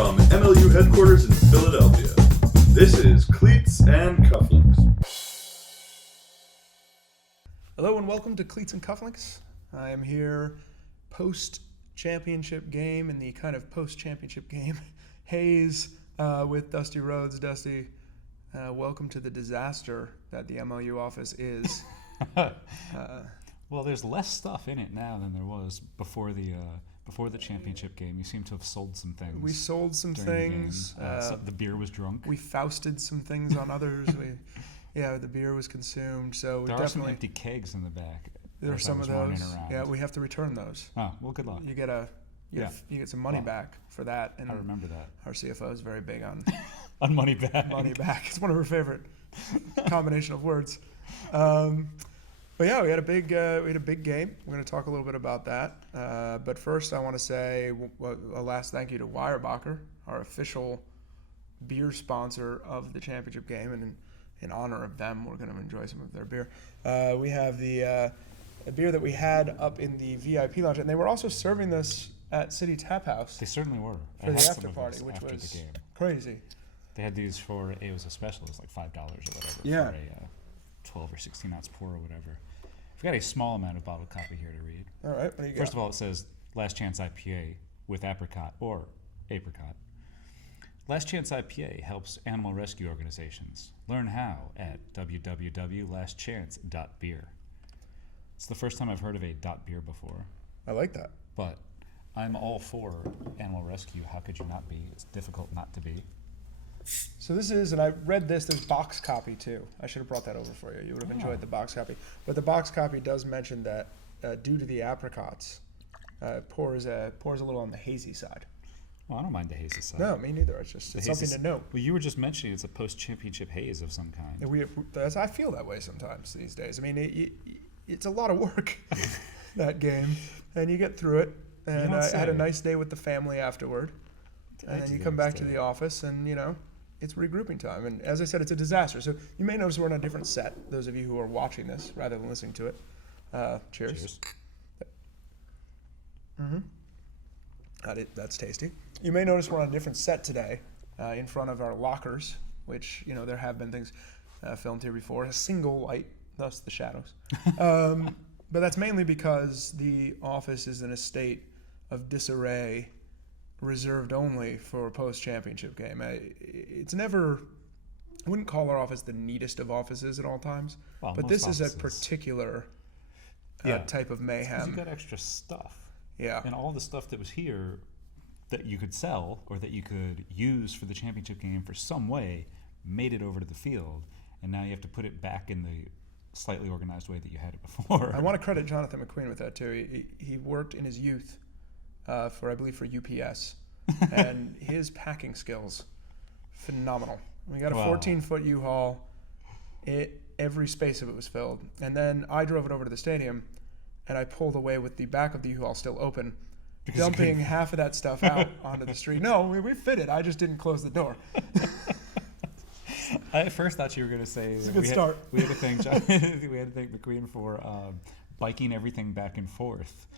from MLU headquarters in Philadelphia, this is Cleats and Cufflinks. Hello and welcome to Cleats and Cufflinks. I am here post-championship game in the kind of post-championship game haze with Dusty Rhodes. Dusty, welcome to the disaster that the MLU office is. Well, there's less stuff in it now than there was before the championship game. You seem to have sold some things. We sold some things. The beer was drunk. We Fausted some things on others. The beer was consumed. So there are some empty kegs in the back. There are some of those. Yeah, we have to return those. Oh, well, good luck. You get some money back for that. And I remember that. Our CFO is very big on on money back. Money back. It's one of her favorite combination of words. But yeah, we had a big game. We're going to talk a little bit about that. But first, I want to say a last thank you to Weyerbacher, our official beer sponsor of the championship game, and in honor of them, we're going to enjoy some of their beer. We have the beer that we had up in the VIP lounge, and they were also serving this at City Tap House. They certainly were. For the after party, which was crazy. They had these it was a special. It was like $5 or whatever for a 12 or 16 ounce pour or whatever. We've got a small amount of bottle copy here to read. All right, what do you got? First of all, it says Last Chance IPA with apricot or apricot. Last Chance IPA helps animal rescue organizations. Learn how at www.lastchance.beer. It's the first time I've heard of a .beer before. I like that. But I'm all for animal rescue. How could you not be? It's difficult not to be. So this is, and I read this, there's box copy too. I should have brought that over for you. You would have enjoyed the box copy. But the box copy does mention that due to the apricots, pours a little on the hazy side. Well, I don't mind the hazy side. No, me neither. It's something to note. Well, you were just mentioning it's a post-championship haze of some kind. I feel that way sometimes these days. I mean, it's a lot of work, that game. And you get through it. And I had a nice day with the family afterward. And then you come back to the office and, it's regrouping time. And as I said, it's a disaster. So you may notice we're in a different set, those of you who are watching this rather than listening to it. Cheers. That's tasty. You may notice we're on a different set today in front of our lockers, which, there have been things filmed here before. A single light, thus the shadows. But that's mainly because the office is in a state of disarray reserved only for a post-championship game. I wouldn't call our office the neatest of offices at all times, but this is a particular type of mayhem. You got extra stuff. Yeah. And all the stuff that was here that you could sell or that you could use for the championship game for some way made it over to the field, and now you have to put it back in the slightly organized way that you had it before. I want to credit Jonathan McQueen with that too. He worked in his youth for UPS, and his packing skills, phenomenal. We got a 14-foot U-Haul. Every space of it was filled. And then I drove it over to the stadium, and I pulled away with the back of the U-Haul still open, dumping half of that stuff out onto the street. No, we fit it. I just didn't close the door. I at first thought you were going to say it's a good start. We had to thank McQueen for biking everything back and forth.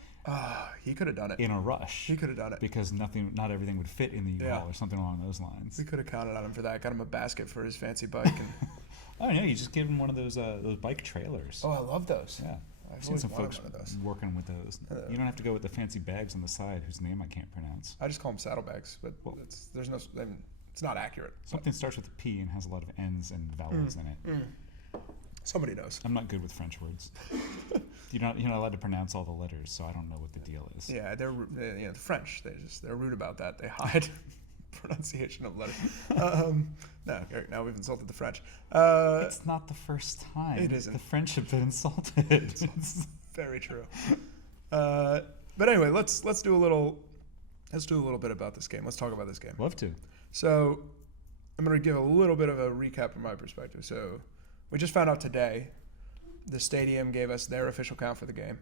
He could have done it. In a rush. He could have done it. Because not everything would fit in the U-Haul or something along those lines. We could have counted on him for that. Got him a basket for his fancy bike. And I don't know. You just give him one of those bike trailers. Oh, I love those. Yeah. I've seen some folks working with those. You don't have to go with the fancy bags on the side whose name I can't pronounce. I just call them saddlebags, but it's not accurate. Something starts with a P and has a lot of N's and vowels in it. Somebody knows. I'm not good with French words. You're not allowed to pronounce all the letters, so I don't know what the deal is. Yeah, the French. They're rude about that. They hide pronunciation of letters. No, Eric, now we've insulted the French. It's not the first time. It isn't. The French have been insulted. It's very true. But anyway, let's do a little bit about this game. Let's talk about this game. Love to. So I'm going to give a little bit of a recap from my perspective. So we just found out today the stadium gave us their official count for the game,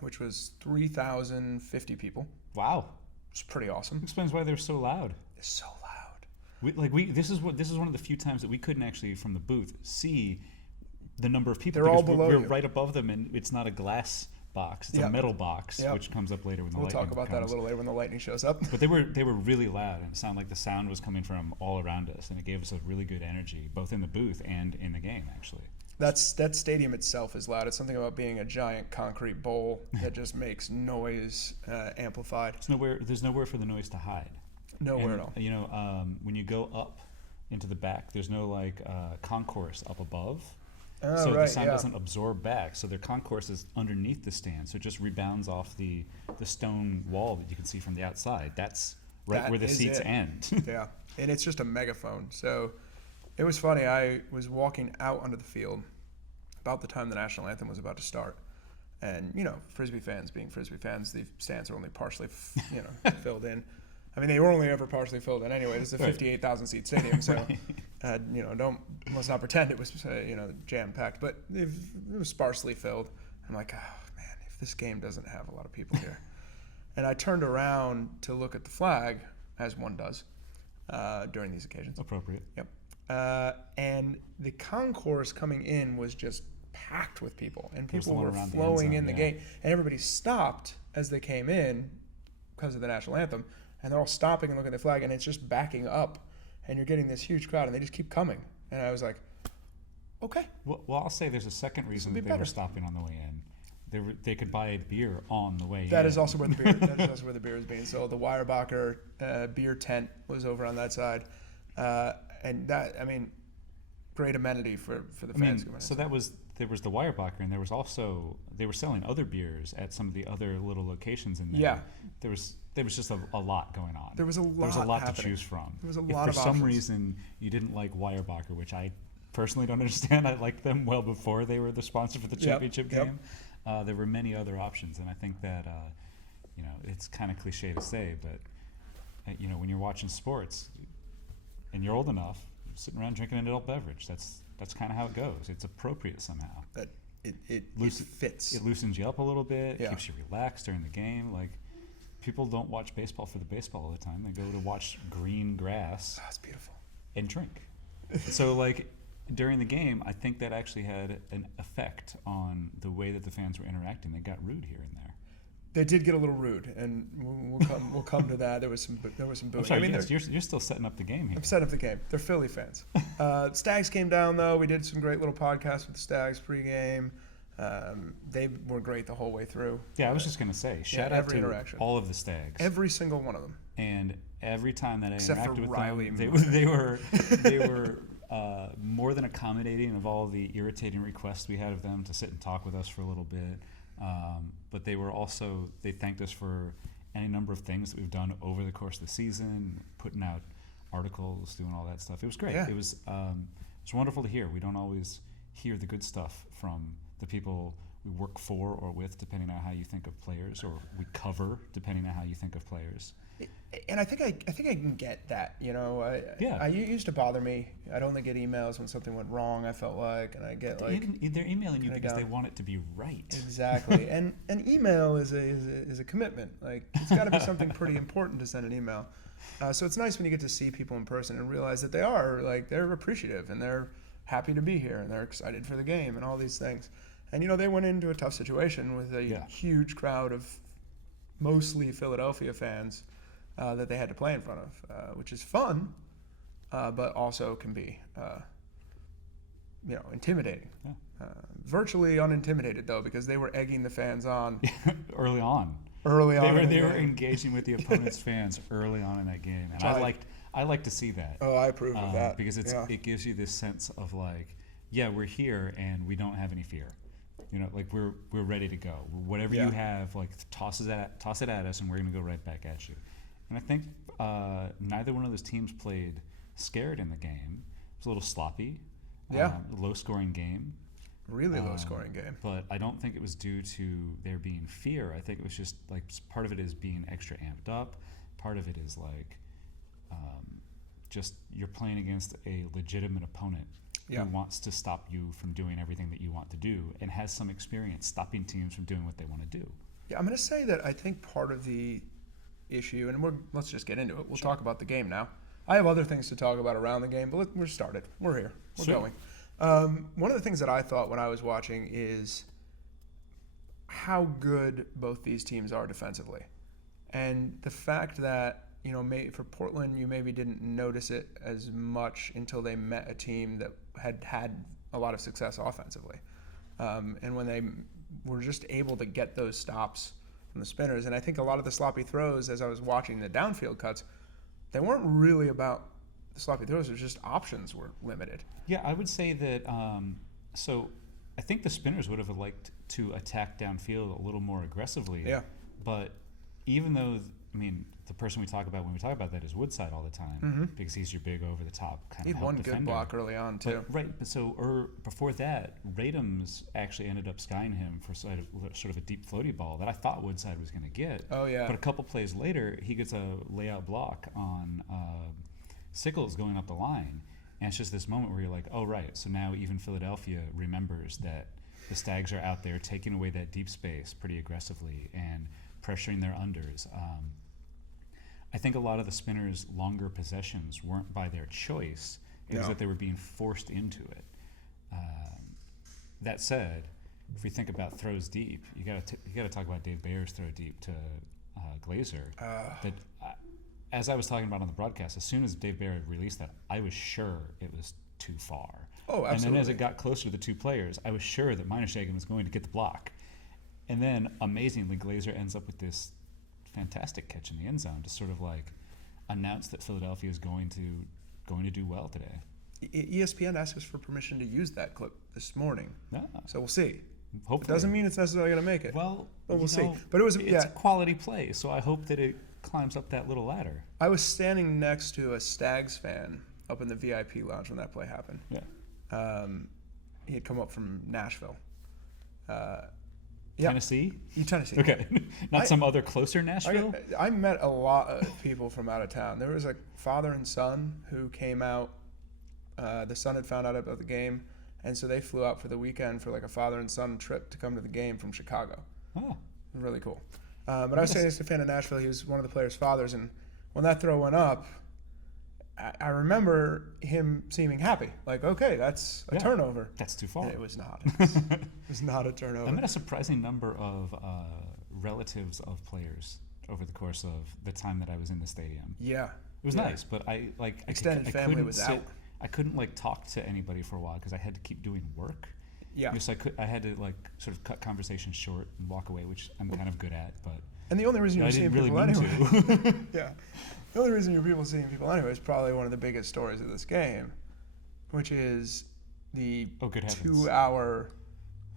which was 3,050 people. Wow. It's pretty awesome. Explains why they're so loud. It's so loud. This is one of the few times that we couldn't actually from the booth see the number of people. They're all below we're you. right above them, and it's not a glass box. It's Yep. a metal box, Yep. which comes up later when the We'll lightning talk about that a comes. little later when the lightning shows up. But they were really loud, and it sounded like the sound was coming from all around us, and it gave us a really good energy, both in the booth and in the game, actually. That stadium itself is loud. It's something about being a giant concrete bowl that just makes noise amplified. There's nowhere for the noise to hide. Nowhere And, at all. You know, when you go up into the back, there's no like concourse up above. Oh, So right, the sound yeah. doesn't absorb back. So their concourse is underneath the stand, so it just rebounds off the stone wall that you can see from the outside. That's right That where the is seats it. end. Yeah, and it's just a megaphone. So it was funny. I was walking out onto the field about the time the national anthem was about to start, and you know, Frisbee fans being Frisbee fans, the stands are only partially, filled in. I mean, they were only ever partially filled in anyway. This is a Right. 58,000 seat stadium, so Right. let's not pretend it was jam packed, but it was sparsely filled. I'm like, oh man, if this game doesn't have a lot of people here, and I turned around to look at the flag, as one does during these occasions. Appropriate. Yep. And the concourse coming in was just packed with people, and There's the people one were around the flowing end in the zone, gate, and everybody stopped as they came in because of the national anthem, and they're all stopping and looking at the flag, and it's just backing up, and you're getting this huge crowd, and they just keep coming, and I was like, okay, Well, I'll say there's a second reason be that they were better. stopping on the way in. They could buy a beer on the way in. that is also where the beer is being sold. The Weyerbacher beer tent was over on that side, and that, I mean, great amenity for the I mean, fans. Coming in. so there was the Weyerbacher, and there was also they were selling other beers at some of the other little locations in there. Yeah. There was just a lot going on. There was a lot to happening. choose from. There was a If lot for of some options. reason you didn't like Weyerbacher, which I personally don't understand. I liked them well before they were the sponsor for the Yep, championship yep. game. There were many other options, and I think that it's kind of cliche to say, but when you're watching sports and you're old enough, you're sitting around drinking an adult beverage. That's kind of how it goes. It's appropriate somehow. That it Loosen- fits. It loosens you up a little bit. Yeah. Keeps you relaxed during the game. Like, people don't watch baseball for the baseball all the time. They go to watch green grass Oh, it's beautiful. and drink. So, like, during the game, I think that actually had an effect on the way that the fans were interacting. They got rude here and there. They did get a little rude, and we'll come to that. There was some I'm booing. sorry, I mean, yes, they're- you're still setting up the game here. I'm setting up the game. They're Philly fans. Stags came down though. We did some great little podcasts with the Stags pregame. They were great the whole way through. Yeah, I was just gonna say, shout out every to interaction. all of the Stags. Every single one of them. And every time that I Except for interacted with Riley them, Murray. they were more than accommodating of all the irritating requests we had of them to sit and talk with us for a little bit. But they thanked us for any number of things that we've done over the course of the season, putting out articles, doing all that stuff. It was great. Yeah. It was wonderful to hear. We don't always hear the good stuff from the people we work for or with, depending on how you think of players, or we cover, depending on how you think of players. And I think I can get that. Yeah. I used to bother me. I'd only get emails when something went wrong. I felt like, and I get like. They're emailing you kinda because they down. want it to be right. Exactly, and an email is a commitment. Like, it's got to be something pretty important to send an email. So it's nice when you get to see people in person and realize that they're appreciative and they're happy to be here and they're excited for the game and all these things. And they went into a tough situation with a huge crowd of mostly Philadelphia fans that they had to play in front of, which is fun, but also can be intimidating. Yeah. Virtually unintimidated though, because they were egging the fans on Early on. early on. in the They were game. engaging with the opponent's fans early on in that game, and I like to see that. Oh, I approve of that because it gives you this sense of like, yeah, we're here and we don't have any fear. Like we're ready to go. Whatever you have, like toss it at us, and we're gonna go right back at you. And I think neither one of those teams played scared in the game. It was a little sloppy. Low scoring game. Really low scoring game. But I don't think it was due to there being fear. I think it was just like part of it is being extra amped up. Part of it is like just you're playing against a legitimate opponent who wants to stop you from doing everything that you want to do and has some experience stopping teams from doing what they want to do. Yeah, I'm going to say that I think part of the issue, and let's just get into it. We'll talk about the game now. I have other things to talk about around the game, but we're started. We're here. We're Sure. going. One of the things that I thought when I was watching is how good both these teams are defensively. And the fact that, for Portland, you maybe didn't notice it as much until they met a team that had a lot of success offensively. And when they were just able to get those stops from the spinners. And I think a lot of the sloppy throws, as I was watching the downfield cuts, they weren't really about the sloppy throws. It was just options were limited. Yeah, I would say that, so I think the spinners would have liked to attack downfield a little more aggressively. Yeah. But even though, the person we talk about when we talk about that is Woodside all the time, because he's your big over the top kind He of had help one defender. good block early on, too. Before that, Radams actually ended up skying him for sort of a deep floaty ball that I thought Woodside was going to get. Oh, yeah. But a couple plays later, he gets a layout block on Sickles going up the line. And it's just this moment where you're like, oh, right. So now even Philadelphia remembers that the Stags are out there taking away that deep space pretty aggressively and pressuring their unders. I think a lot of the spinners' longer possessions weren't by their choice. It was that they were being forced into it. That said, if we think about throws deep, you got to talk about Dave Bayer's throw deep to Glazer. As I was talking about on the broadcast, as soon as Dave Bayer released that, I was sure it was too far. Oh, absolutely. And then as it got closer to the two players, I was sure that Meinershagen was going to get the block. And then, amazingly, Glazer ends up with this fantastic catch in the end zone to sort of like announce that Philadelphia is going to do well today. ESPN asked us for permission to use that clip this morning. Yeah. So we'll see. Hopefully. It doesn't mean it's necessarily going to make it. Well, but we'll see. But it was it's a quality play, so I hope that it climbs up that little ladder. I was standing next to a Stags fan up in the VIP lounge when that play happened. Yeah. He had come up from Nashville. Tennessee? Tennessee. Okay. Not some other closer Nashville? I met a lot of people from out of town. There was a father and son who came out. The son had found out about the game, and so they flew out for the weekend for like a father and son trip to come to the game from Chicago. Oh. It was really cool. But I was saying this to a fan of Nashville. He was one of the players' fathers, and when that throw went up, I remember him seeming happy. Like, okay, that's a turnover. That's too far. And it was not. It was not a turnover. I met a surprising number of relatives of players over the course of the time that I was in the stadium. Yeah. It was nice, but extended family was out. I couldn't talk to anybody for a while because I had to keep doing work. Yeah. So I had to sort of cut conversations short and walk away, which I'm kind of good at. But and the only reason you were seeing people anyway. Yeah. The only reason you're seeing people anyway is probably one of the biggest stories of this game, which is the 2-hour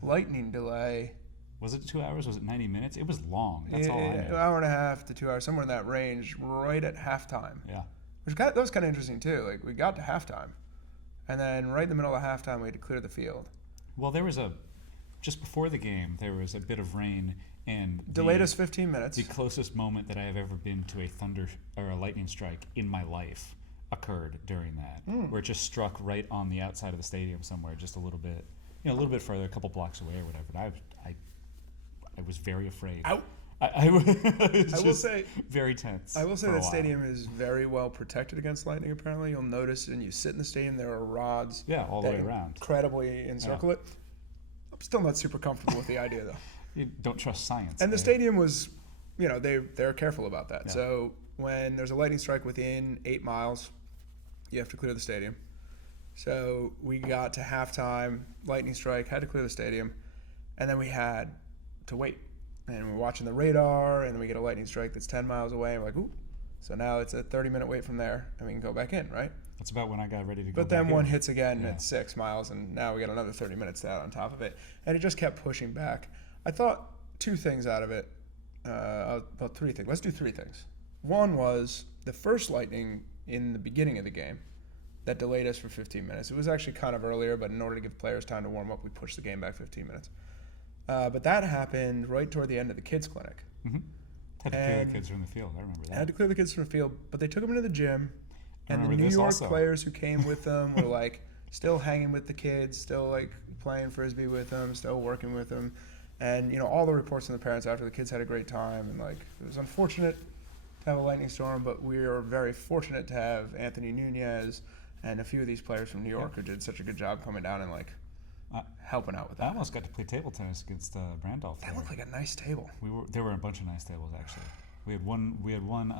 lightning delay. Was it 2 hours? Was it 90 minutes? It was long. That's all I know. An hour and a half to 2 hours, somewhere in that range, right at halftime. Yeah. That was kind of interesting too. Like we got to halftime, and then right in the middle of halftime, we had to clear the field. Well, just before the game, there was a bit of rain and delayed us 15 minutes. The closest moment that I have ever been to a thunder or a lightning strike in my life occurred during that, where it just struck right on the outside of the stadium somewhere, just a little bit further, a couple blocks away or whatever. But I was very afraid. Out. I will say very tense. I will say that stadium is very well protected against lightning. Apparently, you'll notice when you sit in the stadium, there are rods. Yeah, all the way around. Incredibly encircle it. I'm still not super comfortable with the idea though. You don't trust science. And the stadium was, they're careful about that. Yeah. So when there's a lightning strike within 8 miles, you have to clear the stadium. So we got to halftime, lightning strike, had to clear the stadium, and then we had to wait. And we're watching the radar, and then we get a lightning strike that's 10 miles away, and we're like, ooh. So now it's a 30-minute wait from there, and we can go back in, right? That's about when I got ready to go But then back one in. hits again at 6 miles, and now we got another 30 minutes to add on top of it. And it just kept pushing back. I thought 2 things out of it. Well, 3 things. Let's do 3 things. One was the first lightning in the beginning of the game that delayed us for 15 minutes. It was actually kind of earlier, but in order to give players time to warm up, we pushed the game back 15 minutes. But that happened right toward the end of the kids' clinic. Mm-hmm. Had to clear the kids from the field. I remember that. Had to clear the kids from the field, but they took them into the gym. And the remember New this York also. players who came with them were still hanging with the kids, still playing frisbee with them, still working with them. And all the reports from the parents after the kids had a great time, and it was unfortunate to have a lightning storm, but we are very fortunate to have Anthony Nunez and a few of these players from New York who did such a good job coming down and helping out with I that. almost got to play table tennis against Randolph. That looked like a nice table. There were a bunch of nice tables actually. We had one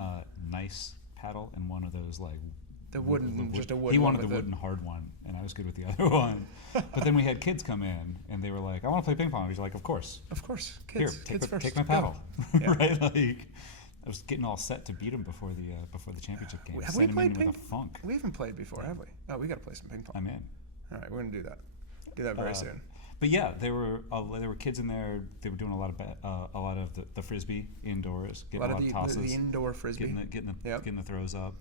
nice paddle and one of those like The wooden, just a wooden. He one wanted the with wooden hard one, and I was good with the other one. But then we had kids come in, and they were like, "I want to play ping pong." I was like, "Of course, Of course, kids. here, Kids first. take my Go. paddle." Yeah. Right? Like, I was getting all set to beat him before the championship game. Have we Sent him played in ping? with a funk. We haven't played before, have we? Oh, we got to play some ping pong. I'm in. All right, we're gonna do that. Do that very soon. But yeah, there were kids in there. They were doing a lot of the frisbee indoors, A getting lot a of lot of tosses, the indoor frisbee. getting the throws up.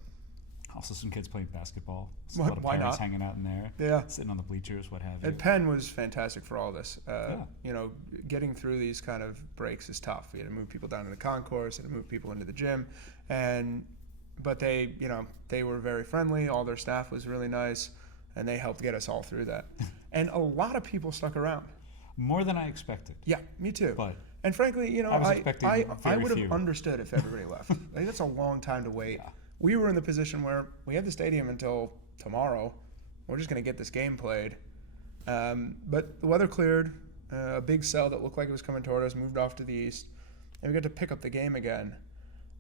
Also, some kids playing basketball. A Why- lot of why parents not? hanging out in there, Yeah. sitting on the bleachers, what have you. And Penn was fantastic for all this. Yeah. You know, getting through these kind of breaks is tough. We had to move people down to the concourse, and move people into the gym, but they, you know, they were very friendly. All their staff was really nice, and they helped get us all through that. And a lot of people stuck around. More than I expected. Yeah, me too. But And frankly, you know, I was I expecting very would have few. understood if everybody left. Like, that's a long time to wait. Yeah. We were in the position where we had the stadium until tomorrow. We're just going to get this game played. But the weather cleared. A big cell that looked like it was coming toward us moved off to the east, and we got to pick up the game again.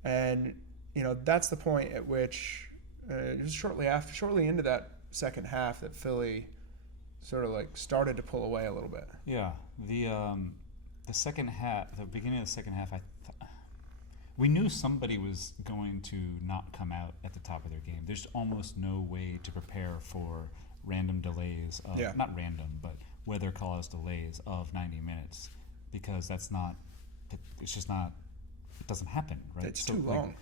And you know, that's the point at which it was shortly into that second half that Philly sort of like started to pull away a little bit. yeah, the second half, the beginning of the second half, we knew somebody was going to not come out at the top of their game. There's almost no way to prepare for random delays of, Yeah. not random, but weather-caused delays of 90 minutes, because it's just not, it doesn't happen, right? It's So, too like, long.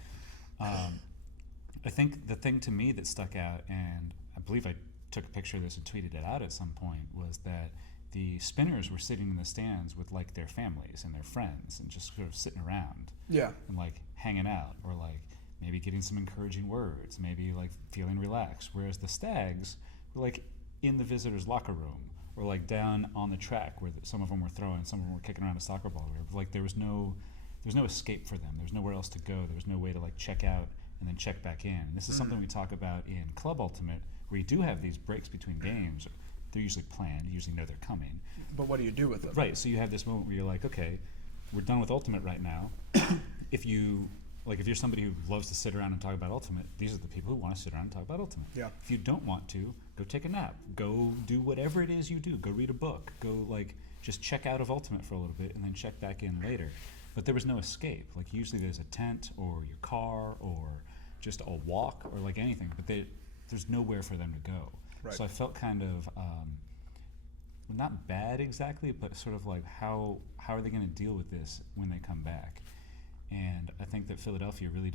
I think the thing to me that stuck out, and I believe I took a picture of this and tweeted it out at some point, was that the spinners were sitting in the stands with like their families and their friends and just sort of sitting around Yeah. and like hanging out, or like maybe getting some encouraging words, maybe like feeling relaxed. Whereas the Stags were like in the visitors' locker room, or like down on the track where some of them were throwing, some of them were kicking around a soccer ball. Like there was no escape for them. There was nowhere else to go. There was no way to like check out and then check back in. And this is something we talk about in Club Ultimate, where you do have these breaks between games. They're usually planned. You usually know they're coming. But what do you do with them? Right. So you have this moment where you're like, okay, we're done with Ultimate right now. If you're somebody who loves to sit around and talk about Ultimate, these are the people who want to sit around and talk about Ultimate. Yeah. If you don't want to, go take a nap. Go do whatever it is you do. Go read a book. Go like just check out of Ultimate for a little bit and then check back in later. But there was no escape. Like usually there's a tent or your car or just a walk or like anything. But there's nowhere for them to go. Right. So I felt kind of not bad exactly, but sort of like how are they going to deal with this when they come back? And I think that Philadelphia really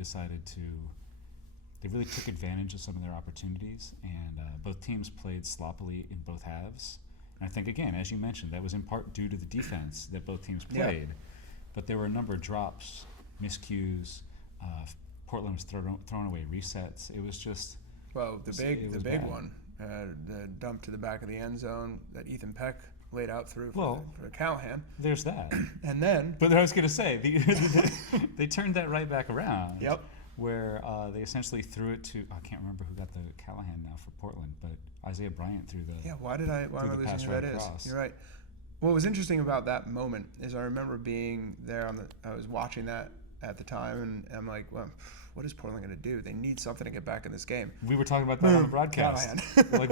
they really took advantage of some of their opportunities, and both teams played sloppily in both halves. And I think, again, as you mentioned, that was in part due to the defense that both teams played. Yeah. But there were a number of drops, miscues. Portland was throwing away resets. It was just Well, the it was big bad. one, the dump to the back of the end zone that Ethan Peck laid out through Well- for Callahan, there's that. and then But I was going to say, they turned that right back around. Yep. Where they essentially threw it to, I can't remember who got the Callahan now for Portland, but Isaiah Bryant threw the. yeah, why am I the losing pass who right that is? across. You're right. What was interesting about that moment is I remember being there I was watching that at the time, and I'm like, well, what is Portland going to do? They need something to get back in this game. We were talking about that on the broadcast. Callahan.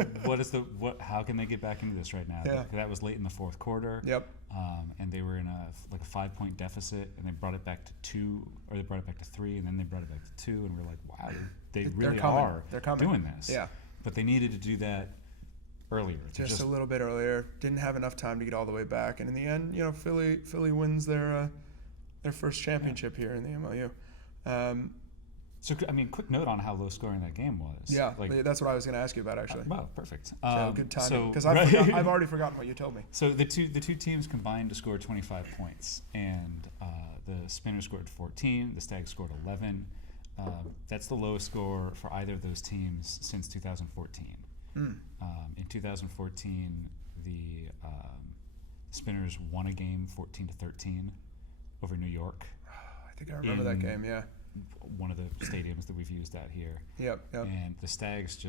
Like, how can they get back into this right now? Yeah. That was late in the fourth quarter. Yep. And they were in a 5-point deficit, and they brought it back to 2, or they brought it back to 3, and then they brought it back to 2, and we're like, wow, they They're really coming. are They're coming. doing this. Yeah. But they needed to do that earlier. to Just a little bit earlier. Didn't have enough time to get all the way back, and in the end, you know, Philly wins their first championship here in the MLU. So, I mean, quick note on how low scoring that game was. Yeah, Like, that's what I was going to ask you about actually. well, perfect. So good timing, because right. I've already forgotten what you told me. So the two teams combined to score 25 points, and the Spinners scored 14. The Stags scored 11. That's the lowest score for either of those teams since 2014. In 2014, the Spinners won a game 14-13 over New York. I think I remember that game. Yeah. One of the stadiums that we've used out here. Yep. And the Stags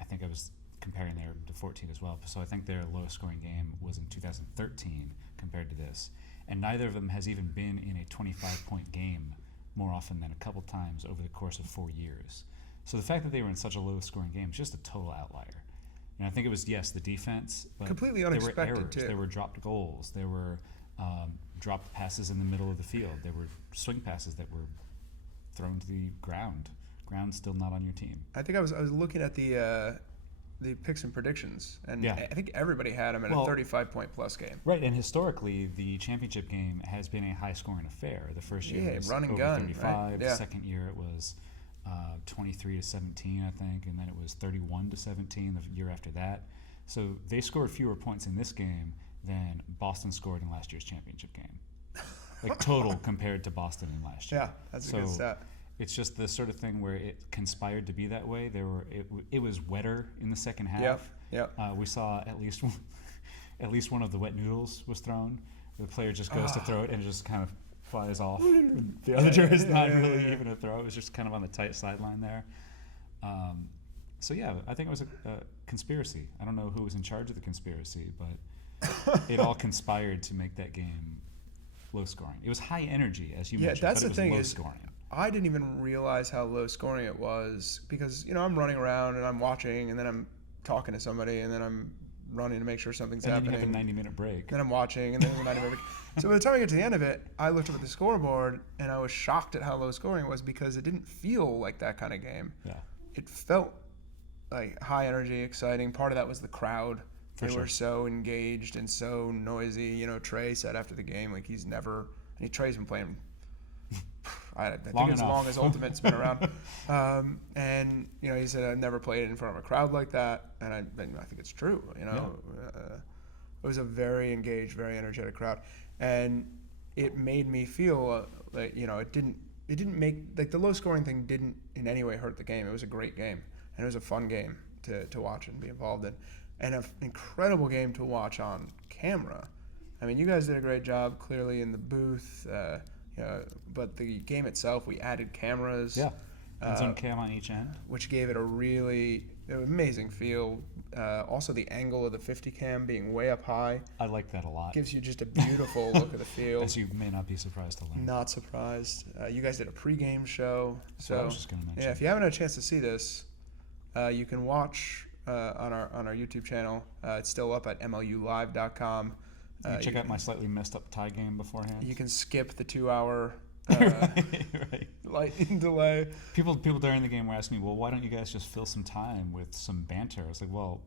I think I was comparing there to 14 as well. So I think their lowest scoring game was in 2013 compared to this. And neither of them has even been in a 25-point game more often than a couple times over the course of 4 years. So the fact that they were in such a low-scoring game is just a total outlier. And I think it was, yes, the defense, but Completely there were unexpected, errors. too. There were dropped goals. There were dropped passes in the middle of the field. There were swing passes that were thrown to the ground. Ground still not on your team. I think I was looking at the picks and predictions, and Yeah. I think everybody had them in a 35-point plus game. Right, and historically, the championship game has been a high-scoring affair. The first year Yeah, it was run and over gun, 35. right? Yeah. The second year it was 23-17, I think, and then it was 31-17 the year after that. So they scored fewer points in this game than Boston scored in last year's championship game, like total compared to Boston in last year. Yeah, that's a good stat. It's just the sort of thing where it conspired to be that way. It was wetter in the second half. Yep. We saw at least one of the wet noodles was thrown. The player just goes to throw it and it just kind of flies off. The other is not really even a throw. It was just kind of on the tight sideline there. So yeah, I think it was a conspiracy. I don't know who was in charge of the conspiracy, but it all conspired to make that game low scoring. It was high energy, as you mentioned, that's but it the was thing low is, scoring. I didn't even realize how low scoring it was because, I'm running around and I'm watching and then I'm talking to somebody and then I'm running to make sure something's And then happening. you have a 90-minute break. Then I'm watching and then there's a 90-minute break. So by the time I get to the end of it, I looked up at the scoreboard and I was shocked at how low scoring it was because it didn't feel like that kind of game. Yeah. It felt like high energy, exciting. Part of that was the crowd. They were so engaged and so noisy. Trey said after the game, like Trey's been playing I think as long as Ultimate's been around. And he said, I've never played in front of a crowd like that. And I think it's true. It was a very engaged, very energetic crowd. And it made me feel like, it didn't make, like the low scoring thing didn't in any way hurt the game. It was a great game. And it was a fun game to watch and be involved in. And an incredible game to watch on camera. I mean, you guys did a great job, clearly, in the booth. But the game itself, we added cameras. Yeah. Zone cam on each end. Which gave it a really amazing feel. Also, the angle of the 50 cam being way up high. I like that a lot. Gives you just a beautiful look of the field. As you may not be surprised to learn. Not surprised. You guys did a pregame show. So I was just going to mention. Yeah, if you haven't had a chance to see this, you can watch on our YouTube channel. It's still up at mlulive.com. You check out my slightly messed up tie game beforehand. You can skip the 2-hour right. lightning delay. People during the game were asking me, well, why don't you guys just fill some time with some banter? I was like, well,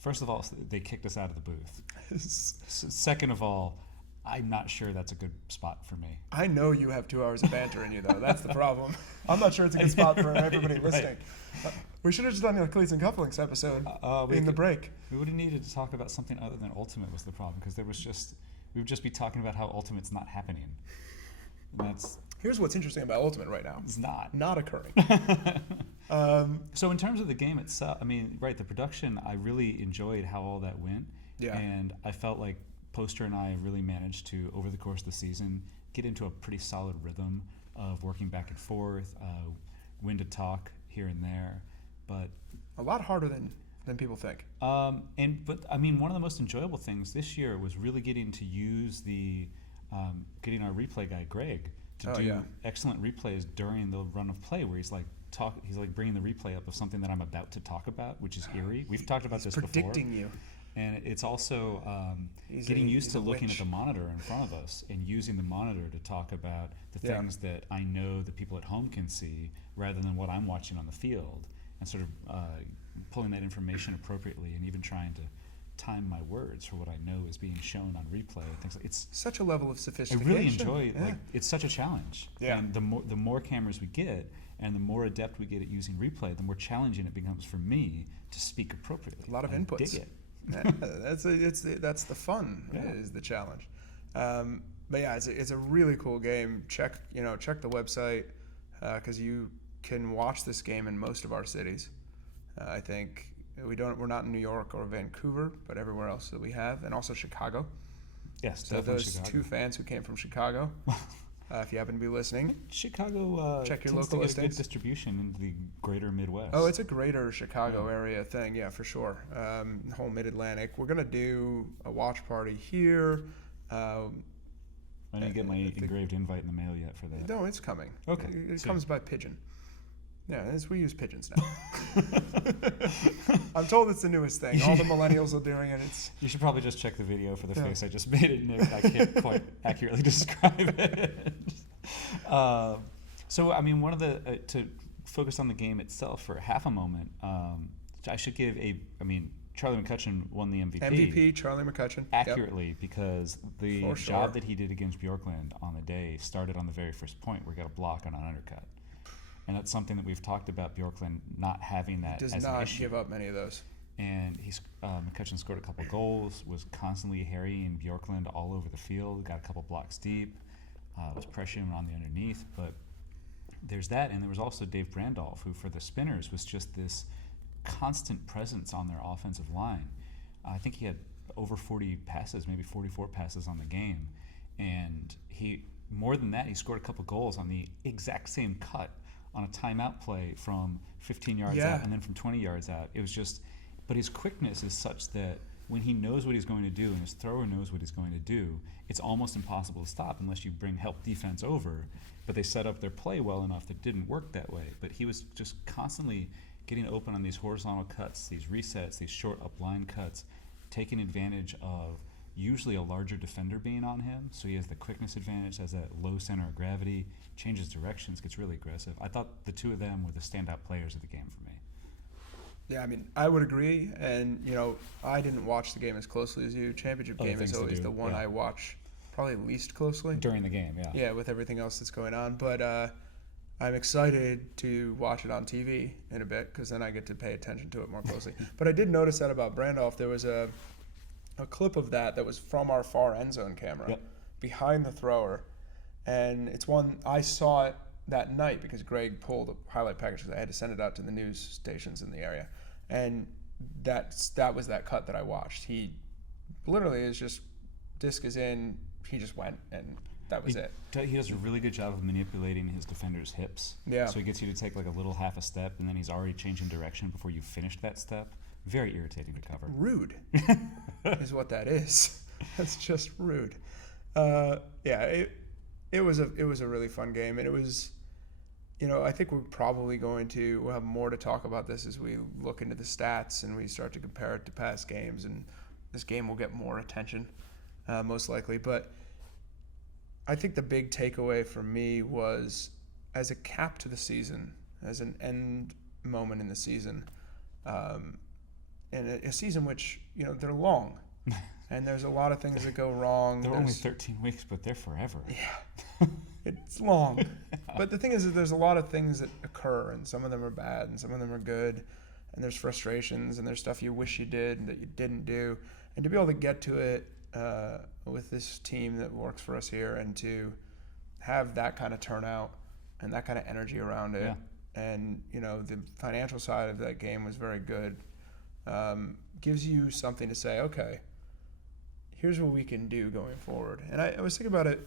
first of all, they kicked us out of the booth. Second of all, I'm not sure that's a good spot for me. I know you have 2 hours of banter in you, though. That's the problem. I'm not sure it's a good spot for everybody listening. We should have just done the Cleats and Cufflinks episode in the break. We would have needed to talk about something other than Ultimate was the problem, because we would just be talking about how Ultimate's not happening. Here's what's interesting about Ultimate right now. It's not occurring. So in terms of the game itself, the production, I really enjoyed how all that went. Yeah. And I felt like Poster and I really managed to, over the course of the season, get into a pretty solid rhythm of working back and forth, when to talk here and there. But a lot harder than people think. But one of the most enjoyable things this year was really getting to use getting our replay guy Greg to do excellent replays during the run of play, where he's like bringing the replay up of something that I'm about to talk about, which is eerie. We've talked about this predicting before. Predicting you. And it's also getting used to looking at the monitor in front of us and using the monitor to talk about the things that I know the people at home can see rather than what I'm watching on the field, and sort of pulling that information appropriately and even trying to time my words for what I know is being shown on replay. Things like it's such a level of sophistication. I really enjoy it's such a challenge. Yeah. And the more cameras we get and the more adept we get at using replay, the more challenging it becomes for me to speak appropriately. A lot of inputs. Dig it. That's the fun is the challenge. But yeah, it's a really cool game. Check the website because you can watch this game in most of our cities. I think we're not in New York or Vancouver, but everywhere else that we have, and also Chicago. Yes, so definitely those Chicago. 2 fans who came from Chicago. if you happen to be listening. Chicago Check your tends local to get a good listings. distribution into the greater Midwest. Oh, it's a greater Chicago area thing, yeah, for sure. The whole Mid-Atlantic. We're gonna do a watch party here. I didn't get my engraved invite in the mail yet for that. No, it's coming. Okay, It so- comes by pigeon. Yeah, we use pigeons now. I'm told it's the newest thing. All the millennials are doing it. You should probably just check the video for the Yeah. face I just made it, Nick. I can't quite accurately describe it. So, I mean, one of the to focus on the game itself for half a moment, I should give Charlie McCutcheon won the MVP. MVP, Charlie McCutcheon. Accurately, because the For job sure. that he did against Bjorkland on the day started on the very first point where he got a block on an undercut. And that's something that we've talked about Bjorkland not having that Does as an not issue. give up many of those. And McCutcheon scored a couple goals, was constantly harrying Bjorkland all over the field, got a couple blocks deep, was pressuring him on the underneath. But there's that, and there was also Dave Brandolph, who for the Spinners was just this constant presence on their offensive line. I think he had over 40 passes, maybe 44 passes on the game. And more than that, he scored a couple goals on the exact same cut on a timeout play from 15 yards Yeah. out and then from 20 yards out. It was just, but his quickness is such that when he knows what he's going to do and his thrower knows what he's going to do, it's almost impossible to stop unless you bring help defense over. But they set up their play well enough that it didn't work that way. But he was just constantly getting open on these horizontal cuts, these resets, these short up line cuts, taking advantage of usually a larger defender being on him, so he has the quickness advantage, has that low center of gravity, changes directions, gets really aggressive. I thought the two of them were the standout players of the game for me. Yeah, I mean, I would agree. And, I didn't watch the game as closely as you. Championship Other game is things to always do, the one yeah. I watch probably least closely. During the game, yeah. Yeah, with everything else that's going on. But I'm excited to watch it on TV in a bit because then I get to pay attention to it more closely. But I did notice that about Brandolph. There was a clip of that was from our far end zone camera Yep. behind the thrower. And it's one I saw it that night because Greg pulled a highlight package because I had to send it out to the news stations in the area. And that was that cut that I watched. He literally is just, disc is in, he just went, and that was it. He does a really good job of manipulating his defender's hips. Yeah. So he gets you to take like a little half a step, and then he's already changing direction before you finished that step. Very irritating to cover. Rude is what that is. That's just rude. It was a really fun game, and it was, I think we'll have more to talk about this as we look into the stats and we start to compare it to past games, and this game will get more attention, most likely. But I think the big takeaway for me was, as a cap to the season, as an end moment in the season, and a season which, they're long, and there's a lot of things that go wrong. They're only 13 weeks, but they're forever. Yeah, it's long. But the thing is that there's a lot of things that occur, and some of them are bad, and some of them are good, and there's frustrations, and there's stuff you wish you did and that you didn't do. And to be able to get to it with this team that works for us here, and to have that kind of turnout and that kind of energy around it, and the financial side of that game was very good, gives you something to say, okay, here's what we can do going forward. And I was thinking about it,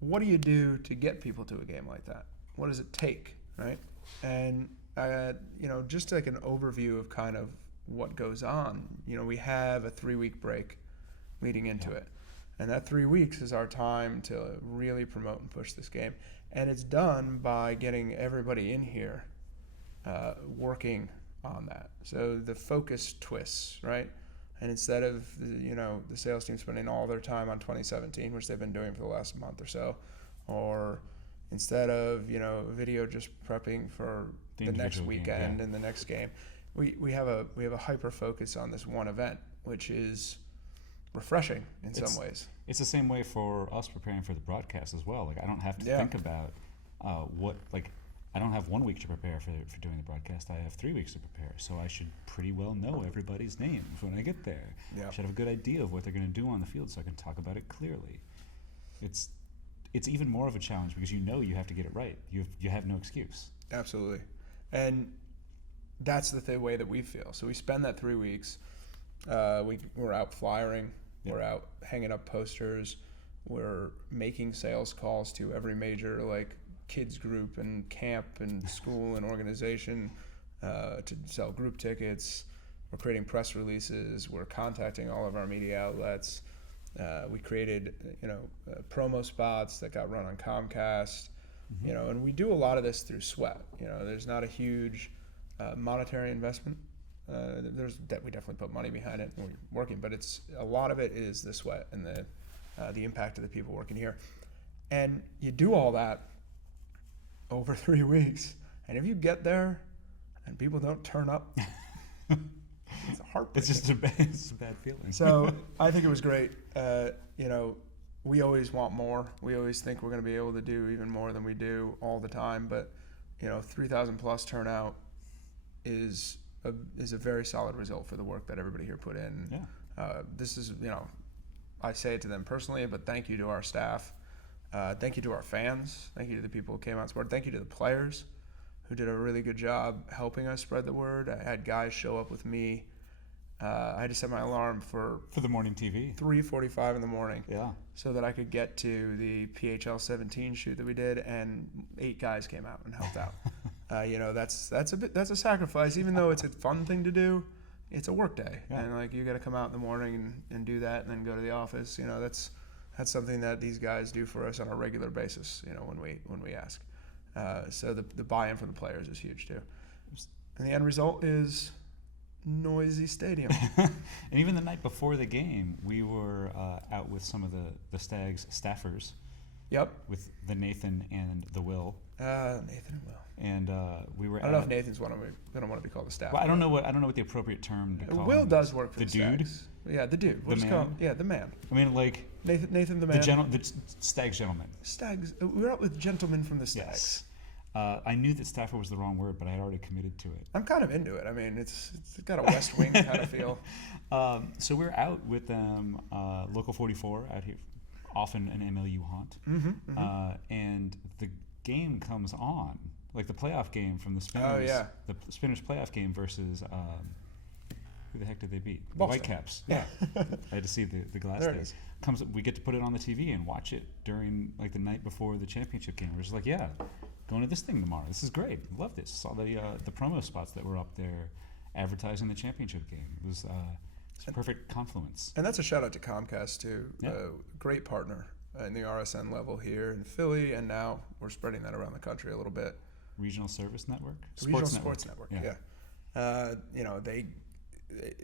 what do you do to get people to a game like that? What does it take, right? And, just like an overview of kind of what goes on. We have a 3-week break leading into it. And that 3 weeks is our time to really promote and push this game. And it's done by getting everybody in here working on that. So the focus twists, right? And instead of the sales team spending all their time on 2017, which they've been doing for the last month or so, or instead of video just prepping for the next weekend and the next game, we have a hyper focus on this one event, which is refreshing in some ways. It's the same way for us preparing for the broadcast as well. Like, I don't have to think about I don't have 1 week to prepare for doing the broadcast. I have 3 weeks to prepare, so I should pretty well know everybody's names when I get there. Yeah. I should have a good idea of what they're going to do on the field, so I can talk about it clearly. It's even more of a challenge because you have to get it right. You have no excuse. Absolutely, and that's the way that we feel. So we spend that 3 weeks. We're out flyering. We're out hanging up posters. We're making sales calls to every major like kids group and camp and school and organization to sell group tickets. We're creating press releases. We're contacting all of our media outlets. We created, promo spots that got run on Comcast, and we do a lot of this through sweat. There's not a huge monetary investment. We definitely put money behind it and we're working, but a lot of it is the sweat and the impact of the people working here. And you do all that over 3 weeks, and if you get there and people don't turn up, it's heartbreaking. It's a bad feeling. So I think it was great. We always want more. We always think we're going to be able to do even more than we do all the time. But 3,000 plus turnout is a very solid result for the work that everybody here put in. Yeah. This is I say it to them personally, but thank you to our staff. Thank you to our fans. Thank you to the people who came out and supported. Thank you to the players who did a really good job helping us spread the word. I had guys show up with me. I had to set my alarm for the morning TV. 3:45 in the morning. Yeah. So that I could get to the PHL 17 shoot that we did, and 8 guys came out and helped out. That's a sacrifice, even though it's a fun thing to do. It's a work day, and you got to come out in the morning and do that, and then go to the office. That's something that these guys do for us on a regular basis. When we ask. So the buy-in from the players is huge too, and the end result is noisy stadium. And even the night before the game, we were out with some of the Stags staffers. Yep. With the Nathan and the Will. Nathan and Will. And we were. I don't know if Nathan's one of them. They don't want to be called the staff. Well, I don't know what the appropriate term to call Will him does work for the the dude. Stags. Yeah, the dude. The man. The man. I mean, like Nathan the man. The Stags gentleman. Stags. We're out with gentlemen from the Stags. Yes. I knew that staffer was the wrong word, but I had already committed to it. I'm kind of into it. I mean, it's got a West Wing kind of feel. So we're out with them, Local 44 out here, often an MLU haunt. And the game comes on, like the playoff game from the Spinners. Oh, yeah. The Spinners playoff game versus, who the heck did they beat? The Boston. Whitecaps. Yeah. I had to see the glass There it there. is. We get to put it on the TV and watch it during the night before the championship game. We're just like, yeah, going to this thing tomorrow. This is great. Love this. Saw the promo spots that were up there advertising the championship game. It was it's a perfect confluence. And that's a shout out to Comcast too. Yeah. Great partner in the RSN level here in Philly, and now we're spreading that around the country a little bit. Regional Service Network? Regional Sports Network. Yeah.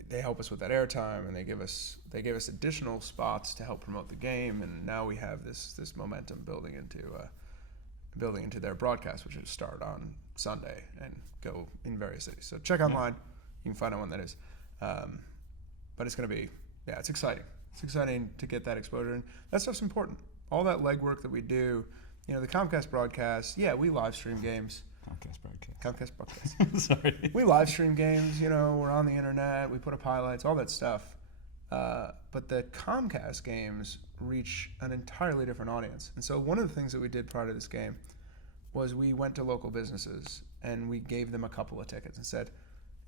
They help us with that airtime, and they give us additional spots to help promote the game, and now we have this momentum building into their broadcast, which will start on Sunday and go in various cities. So check online, you can find out when that is. But it's going to be, it's exciting. It's exciting to get that exposure, and that stuff's important. All that legwork that we do, the Comcast broadcast. Yeah, we live stream games. Comcast broadcast. Sorry. We live stream games, we're on the internet, we put up highlights, all that stuff. But the Comcast games reach an entirely different audience. And so one of the things that we did prior to this game was we went to local businesses and we gave them a couple of tickets and said,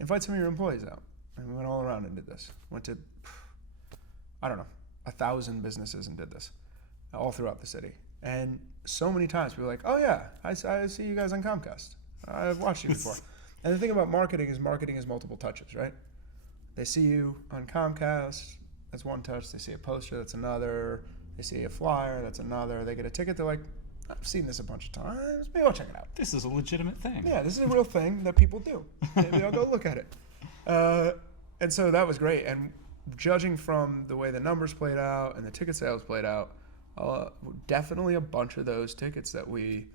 invite some of your employees out. And we went all around and did this. Went to, 1,000 businesses and did this all throughout the city. And so many times people were like, oh yeah, I see you guys on Comcast. I've watched you before. And the thing about marketing is multiple touches, right? They see you on Comcast, that's one touch. They see a poster, that's another. They see a flyer, that's another. They get a ticket, they're like, I've seen this a bunch of times. Maybe I'll check it out. This is a legitimate thing. Yeah, this is a real thing that people do. Maybe I'll go look at it. And so that was great. And judging from the way the numbers played out and the ticket sales played out, definitely a bunch of those tickets that we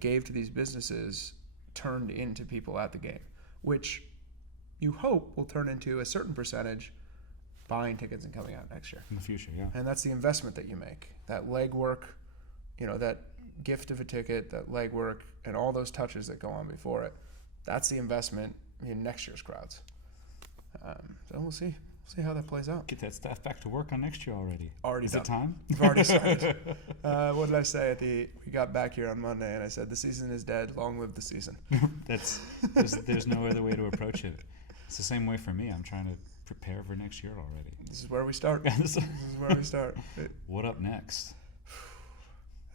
gave to these businesses turned into people at the game, which you hope will turn into a certain percentage buying tickets and coming out next year. In the future, yeah. And that's the investment that you make. That legwork, that gift of a ticket, that legwork, and all those touches that go on before it. That's the investment in next year's crowds. So we'll see. See how that plays out. Get that staff back to work on next year already. Already Is done. it time? We've already started. What did I say we got back here on Monday, and I said, the season is dead. Long live the season. There's no other way to approach it. It's the same way for me. I'm trying to prepare for next year already. This is where we start. This is where we start. What up next?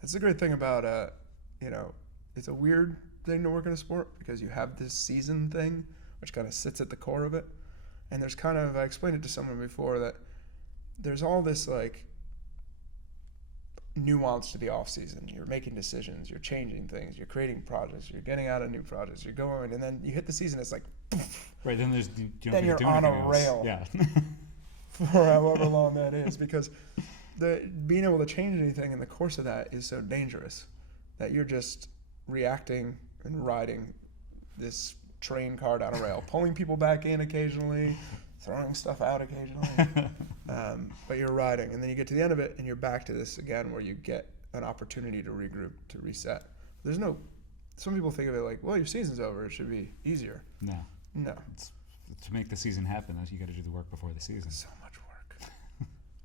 That's the great thing about it's a weird thing to work in a sport because you have this season thing, which kind of sits at the core of it. And there's kind of, I explained it to someone before, that there's all this like nuance to the off season. You're making decisions, you're changing things, you're creating projects, you're getting out of new projects, you're going, and then you hit the season, it's like, Right, then there's then you're on a rail. Yeah. For however long that is, because being able to change anything in the course of that is so dangerous that you're just reacting and riding this train car down a rail, pulling people back in occasionally, throwing stuff out occasionally, but you're riding, and then you get to the end of it and you're back to this again where you get an opportunity to regroup, to reset. Some people think of it like, well, your season's over, it should be easier. No. It's, to make the season happen, you got to do the work before the season. so much work.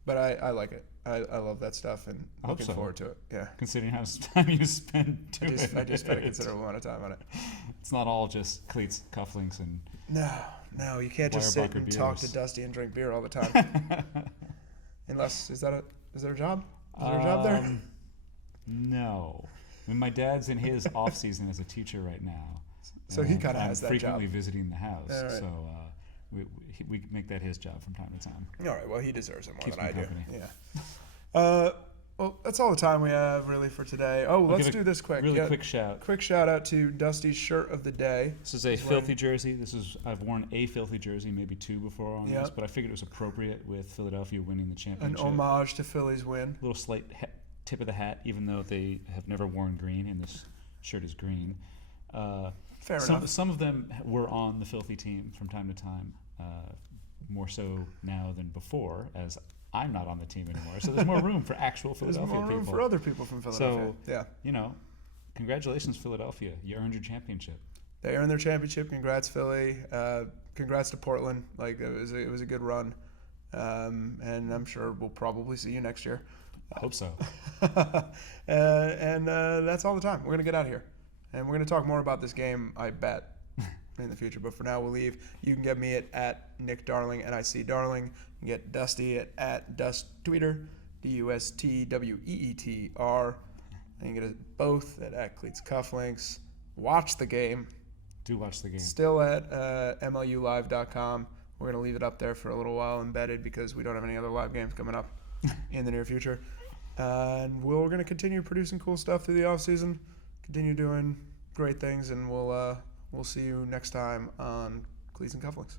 But I like it. I love that stuff and looking forward to it. Yeah. Considering how much time you spend doing I do spend a considerable amount of time on it. It's not all just cleats, cufflinks, and No, you can't just sit and talk to Dusty and drink beer all the time. Unless, is there a job? Is there a job there? No. I mean, my dad's in his off season as a teacher right now. So he kind of has that job. Frequently visiting the house. All right. So we make that his job from time to time. All right, well, he deserves it more Keeps than I me company. do. Yeah. Well, that's all the time we have really for today. Oh, let's do this quick. Really quick shout. Quick shout out to Dusty's shirt of the day. This is a filthy jersey. I've worn a filthy jersey, maybe two before on this, but I figured it was appropriate with Philadelphia winning the championship. An homage to Philly's win. A little slight tip of the hat, even though they have never worn green, and this shirt is green. Fair enough. Some of them were on the filthy team from time to time, more so now than before, as I'm not on the team anymore. So there's more room for actual Philadelphia people. There's more room for other people from Philadelphia. So, congratulations, Philadelphia. You earned your championship. They earned their championship. Congrats, Philly. Congrats to Portland. Like, it was a good run. And I'm sure we'll probably see you next year. I hope so. And that's all the time. We're going to get out of here. And we're going to talk more about this game, I bet, in the future. But for now, we'll leave. You can get me at Nick Darling, NIC Darling. You can get Dusty at DustTweeter, DUSTWEETR. And you can get us both at Cleats Cufflinks. Watch the game. Do watch the game. Still at MLUlive.com. We're going to leave it up there for a little while embedded because we don't have any other live games coming up in the near future. And we're going to continue producing cool stuff through the off season. Continue doing great things, and we'll see you next time on Cleats and Cufflinks.